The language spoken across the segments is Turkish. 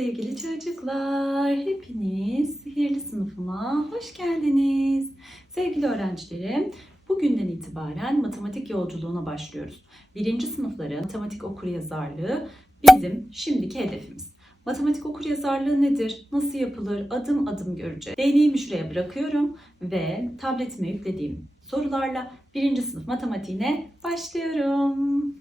sevgili çocuklar. Hepiniz sihirli sınıfıma hoş geldiniz. Sevgili öğrencilerim, bugünden itibaren matematik yolculuğuna başlıyoruz. Birinci sınıfların matematik okuryazarlığı bizim şimdiki hedefimiz. Matematik okuryazarlığı nedir? Nasıl yapılır? Adım adım göreceğiz. Değneğimi şuraya bırakıyorum ve tabletime yüklediğim sorularla birinci sınıf matematiğine başlıyorum.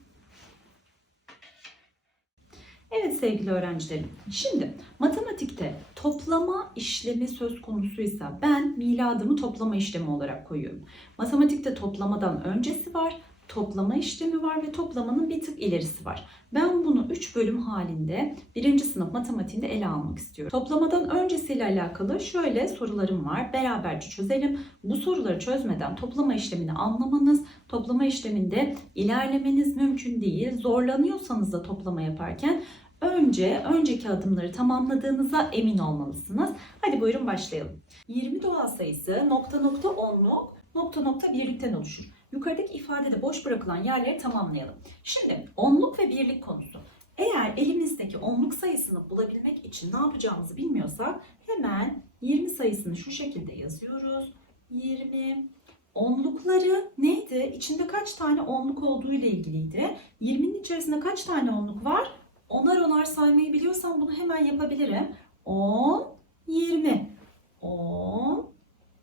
Evet sevgili öğrencilerim. Şimdi matematikte toplama işlemi söz konusuysa ben miladımı toplama işlemi olarak koyuyorum. Matematikte toplamadan öncesi var, toplama işlemi var ve toplamanın bir tık ilerisi var. Ben bunu 3 bölüm halinde birinci sınıf matematiğinde ele almak istiyorum. Toplamadan öncesiyle alakalı şöyle sorularım var. Beraberce çözelim. Bu soruları çözmeden toplama işlemini anlamanız, toplama işleminde ilerlemeniz mümkün değil. Zorlanıyorsanız da toplama yaparken önce önceki adımları tamamladığınıza emin olmalısınız. Hadi buyurun başlayalım. 20 doğal sayısı nokta nokta onluk, nokta nokta birlikten oluşur. Yukarıdaki ifadede boş bırakılan yerleri tamamlayalım. Şimdi onluk ve birlik konusu. Eğer elimizdeki onluk sayısını bulabilmek için ne yapacağımızı bilmiyorsak hemen 20 sayısını şu şekilde yazıyoruz. 20 Onlukları neydi? İçinde kaç tane onluk olduğu ile ilgiliydi. 20'nin içerisinde kaç tane onluk var? Onar onar saymayı biliyorsam bunu hemen yapabilirim. 10, 20. 10,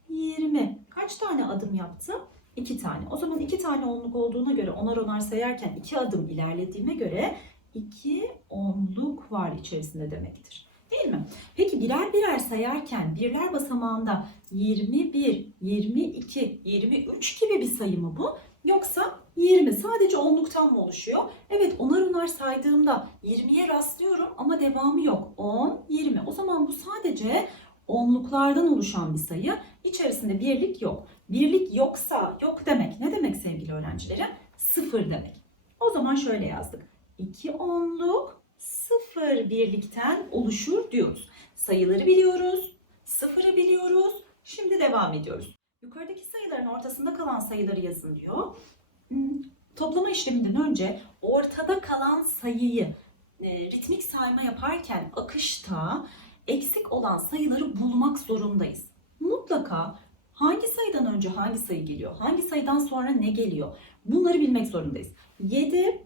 20. Kaç tane adım yaptım? 2 tane. O zaman 2 tane onluk olduğuna göre onar onar sayarken 2 adım ilerlediğime göre 2 onluk var içerisinde demektir. Değil mi? Peki birer birer sayarken birler basamağında 21, 22, 23 gibi bir sayı mı bu? Yoksa 20 sadece onluktan mı oluşuyor? Evet onar onar saydığımda 20'ye rastlıyorum ama devamı yok. 10, 20. O zaman bu sadece onluklardan oluşan bir sayı. İçerisinde birlik yok. Birlik yoksa yok demek. Ne demek sevgili öğrencilerim? Sıfır demek. O zaman şöyle yazdık. 2 onluk sıfır birlikten oluşur diyoruz. Sayıları biliyoruz. Sıfırı biliyoruz. Şimdi devam ediyoruz. Yukarıdaki sayıların ortasında kalan sayıları yazın diyor. Hmm, Toplama işleminden önce ortada kalan sayıyı e, ritmik sayma yaparken akışta eksik olan sayıları bulmak zorundayız. Mutlaka hangi sayıdan önce hangi sayı geliyor, hangi sayıdan sonra ne geliyor bunları bilmek zorundayız. 7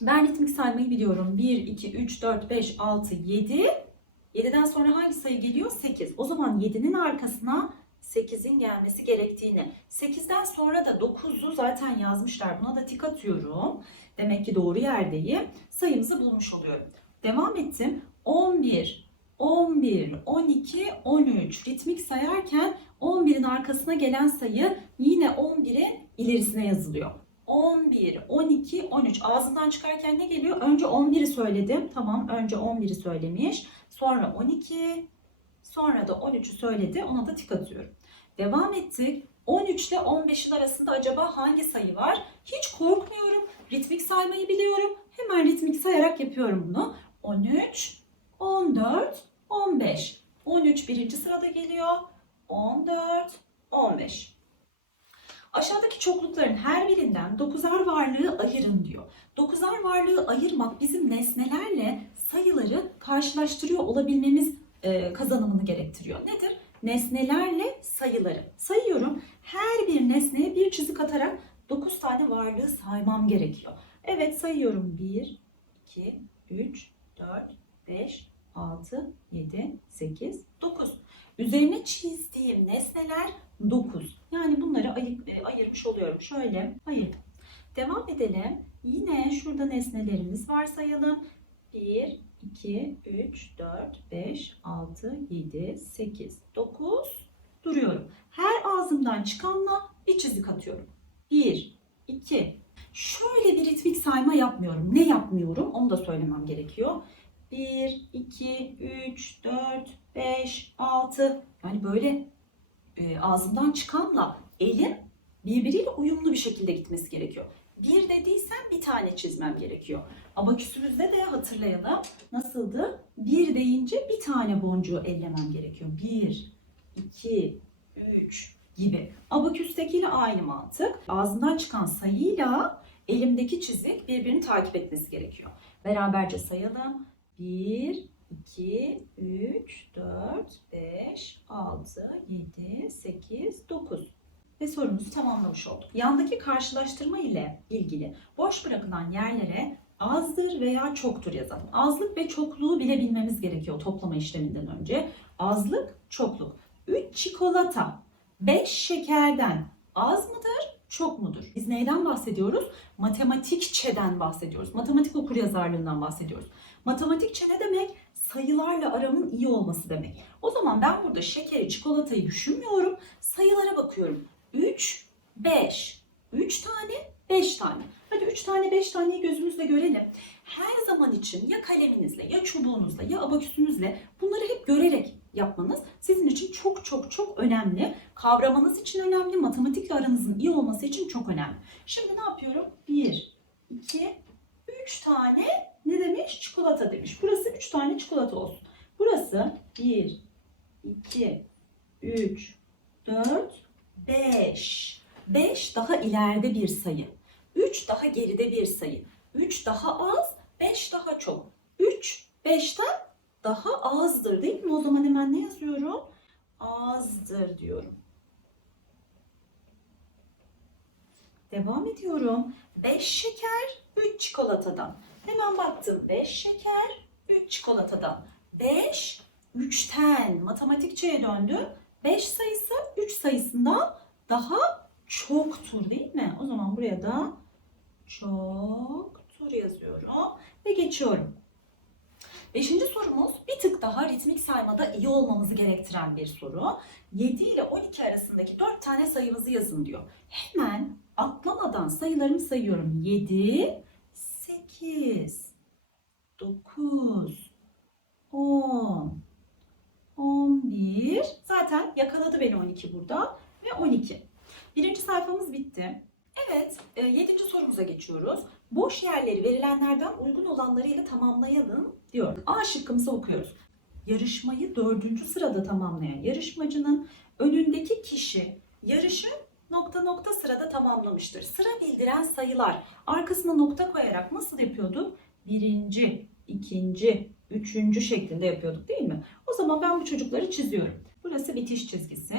ben ritmik saymayı biliyorum. 1, 2, 3, 4, 5, 6, 7. 7'den sonra hangi sayı geliyor? 8. O zaman 7'nin arkasına 8'in gelmesi gerektiğini. 8'den sonra da 9'u zaten yazmışlar. Buna da tik atıyorum. Demek ki doğru yerdeyim. Sayımızı bulmuş oluyorum. Devam ettim. 11, 11, 12, 13. Ritmik sayarken 11'in arkasına gelen sayı yine 11'in ilerisine yazılıyor. 11, 12, 13. Ağzından çıkarken ne geliyor? Önce 11'i söyledim. Tamam önce 11'i söylemiş. Sonra 12, sonra da 13'ü söyledi. Ona da tik atıyorum. Devam ettik. 13 ile 15'in arasında acaba hangi sayı var? Hiç korkmuyorum. Ritmik saymayı biliyorum. Hemen ritmik sayarak yapıyorum bunu. 13, 14, 15. 13 birinci sırada geliyor. 14, 15. Aşağıdaki çoklukların her birinden dokuzar varlığı ayırın diyor. Dokuzar varlığı ayırmak bizim nesnelerle sayıları karşılaştırıyor olabilmemiz e, kazanımını gerektiriyor. Nedir? Nesnelerle sayıları. Sayıyorum. Her bir nesneye bir çizik atarak 9 tane varlığı saymam gerekiyor. Evet sayıyorum. 1, 2, 3, 4, 5, 6, 7, 8, 9. Üzerine çizdiğim nesneler 9. Yani bunları ayı- e, ayırmış oluyorum. Şöyle ayırdım. Devam edelim. Yine şurada nesnelerimiz var sayalım. 1, 2, 3, 4, 5, 6, 7, 8, 9. Duruyorum. Her ağzımdan çıkanla bir çizik atıyorum. 1, 2. Şöyle bir ritmik sayma yapmıyorum. Ne yapmıyorum? Onu da söylemem gerekiyor. 1, 2, 3, 4, 5, 6. Yani böyle e, ağzımdan çıkanla elim birbiriyle uyumlu bir şekilde gitmesi gerekiyor. Bir dediysem bir tane çizmem gerekiyor. Abaküsümüzde de hatırlayalım. Nasıldı? Bir deyince bir tane boncuğu ellemem gerekiyor. Bir, iki, üç gibi. Abaküstekiyle aynı mantık. Ağzından çıkan sayıyla elimdeki çizik birbirini takip etmesi gerekiyor. Beraberce sayalım. Bir, 2, 3, 4, 5, 6, 7, 8, 9. Ve sorumuzu tamamlamış olduk. Yandaki karşılaştırma ile ilgili boş bırakılan yerlere azdır veya çoktur yazalım. Azlık ve çokluğu bilebilmemiz gerekiyor toplama işleminden önce. Azlık, çokluk. 3 çikolata 5 şekerden az mıdır, çok mudur? Biz neyden bahsediyoruz? Matematikçeden bahsediyoruz. Matematik okuryazarlığından bahsediyoruz. Matematikçe ne demek? Sayılarla aramın iyi olması demek. O zaman ben burada şekeri, çikolatayı düşünmüyorum. Sayılara bakıyorum. 3, 5. 3 tane, 5 tane. Hadi 3 tane, 5 taneyi gözümüzle görelim. Her zaman için ya kaleminizle, ya çubuğunuzla, ya abaküsünüzle bunları hep görerek yapmanız sizin için çok çok çok önemli. Kavramanız için önemli, matematikle aranızın iyi olması için çok önemli. Şimdi ne yapıyorum? 1, 2, 3 tane ne demiş? Çikolata demiş. Burası 3 tane çikolata olsun. Burası 1, 2, 3, 4, 5. 5 daha ileride bir sayı. 3 daha geride bir sayı. 3 daha az, 5 daha çok. 3, 5'ten daha azdır değil mi? O zaman hemen ne yazıyorum? Azdır diyorum. Devam ediyorum. 5 şeker, 3 çikolatadan. Hemen baktım. 5 şeker, 3 çikolatadan. 5, 3'ten. Matematikçeye döndüm. 5 sayısı 3 sayısından daha çoktur değil mi? O zaman buraya da çoktur yazıyorum ve geçiyorum. Beşinci sorumuz bir tık daha ritmik saymada iyi olmamızı gerektiren bir soru. 7 ile 12 arasındaki 4 tane sayımızı yazın diyor. Hemen atlamadan sayılarımı sayıyorum. 7, 8, 9, 10, 11. Zaten yakaladı beni 12 burada ve 12. Birinci sayfamız bitti. Evet, e, yedinci sorumuza geçiyoruz. Boş yerleri verilenlerden uygun olanlarıyla tamamlayalım diyor. A şıkkımızı okuyoruz. Yarışmayı dördüncü sırada tamamlayan yarışmacının önündeki kişi yarışı nokta nokta sırada tamamlamıştır. Sıra bildiren sayılar arkasına nokta koyarak nasıl yapıyorduk? Birinci, ikinci, üçüncü şeklinde yapıyorduk değil mi? O zaman ben bu çocukları çiziyorum. Burası bitiş çizgisi.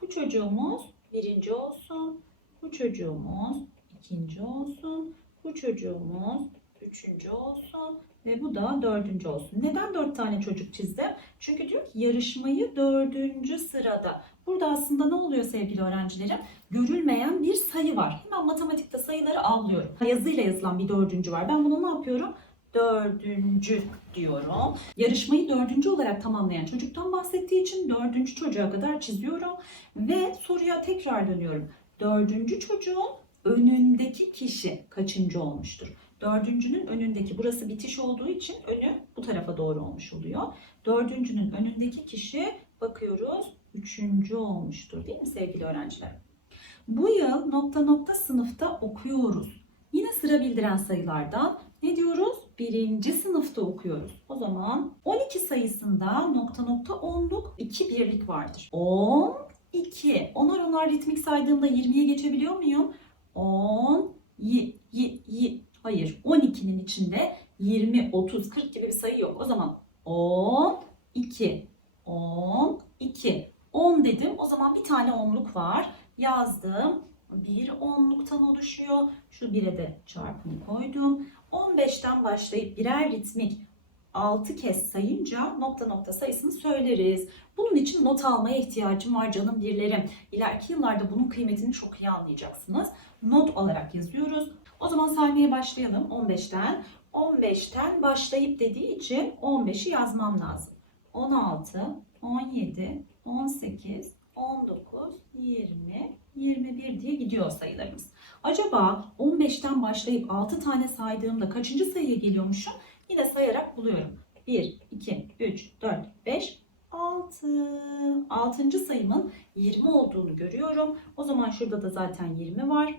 Bu çocuğumuz birinci olsun. Bu çocuğumuz ikinci olsun. Bu çocuğumuz üçüncü olsun. Ve bu da dördüncü olsun. Neden dört tane çocuk çizdim? Çünkü diyor ki yarışmayı dördüncü sırada. Burada aslında ne oluyor sevgili öğrencilerim? Görülmeyen bir sayı var. Hemen matematikte sayıları avlıyorum. Yazıyla yazılan bir dördüncü var. Ben bunu ne yapıyorum? Dördüncü diyorum. Yarışmayı dördüncü olarak tamamlayan çocuktan bahsettiği için dördüncü çocuğa kadar çiziyorum. Ve soruya tekrar dönüyorum. Dördüncü çocuğun önündeki kişi kaçıncı olmuştur? Dördüncünün önündeki burası bitiş olduğu için önü bu tarafa doğru olmuş oluyor. Dördüncünün önündeki kişi bakıyoruz üçüncü olmuştur değil mi sevgili öğrenciler? Bu yıl nokta nokta sınıfta okuyoruz. Yine sıra bildiren sayılardan ne diyoruz? Birinci sınıfta okuyoruz. O zaman 12 sayısında nokta nokta onluk iki birlik vardır. 10, 2. Onar onar ritmik saydığımda 20'ye geçebiliyor muyum? 10, y, y, y. Hayır. 12'nin içinde 20, 30, 40 gibi bir sayı yok. O zaman 10, 2. 10, 2. 10 dedim. O zaman bir tane onluk var. Yazdım. Bir onluktan oluşuyor. Şu 1'e de çarpımı koydum. 15'ten başlayıp birer ritmik 6 kez sayınca nokta nokta sayısını söyleriz. Bunun için not almaya ihtiyacım var canım birlerim. İleriki yıllarda bunun kıymetini çok iyi anlayacaksınız. Not olarak yazıyoruz. O zaman saymaya başlayalım 15'ten. 15'ten başlayıp dediği için 15'i yazmam lazım. 16, 17, 18, 19, 20, 21 diye gidiyor sayılarımız. Acaba 15'ten başlayıp 6 tane saydığımda kaçıncı sayıya geliyormuşum? Yine sayarak buluyorum. 1, 2, 3, 4, 5, 6. 6. sayımın 20 olduğunu görüyorum. O zaman şurada da zaten 20 var.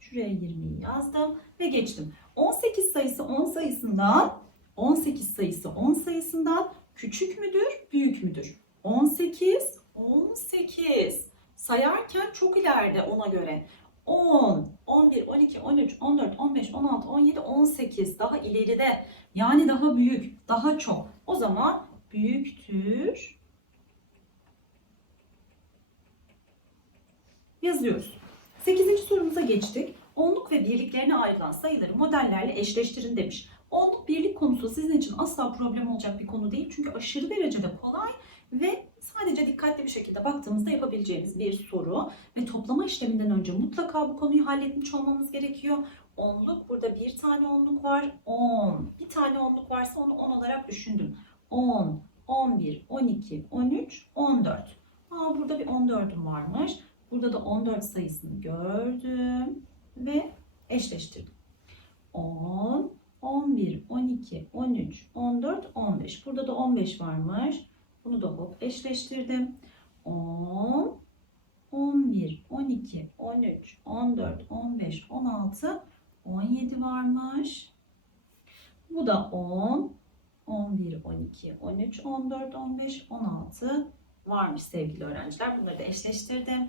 Şuraya 20'yi yazdım ve geçtim. 18 sayısı 10 sayısından 18 sayısı 10 sayısından küçük müdür, büyük müdür? 18, 18. Sayarken çok ileride ona göre. 10, 11, 12, 13, 14, 15, 16, 17, 18 daha ileride. Yani daha büyük, daha çok. O zaman büyüktür yazıyoruz. 8. sorumuza geçtik. Onluk ve birliklerine ayrılan sayıları modellerle eşleştirin demiş. Onluk birlik konusu sizin için asla problem olacak bir konu değil. Çünkü aşırı derecede kolay ve sadece dikkatli bir şekilde baktığımızda yapabileceğimiz bir soru. Ve toplama işleminden önce mutlaka bu konuyu halletmiş olmamız gerekiyor. Onluk, burada bir tane onluk var. 10. Bir tane onluk varsa onu 10 olarak düşündüm. 10, 11, 12, 13, 14. Aa, burada bir 14'üm varmış. Burada da 14 sayısını gördüm ve eşleştirdim. 10, 11, 12, 13, 14, 15. Burada da 15 varmış. Bunu da hop eşleştirdim. 10, 11, 12, 13, 14, 15, 16, 17 varmış. Bu da 10, 11, 12, 13, 14, 15, 16 varmış sevgili öğrenciler. Bunları da eşleştirdim.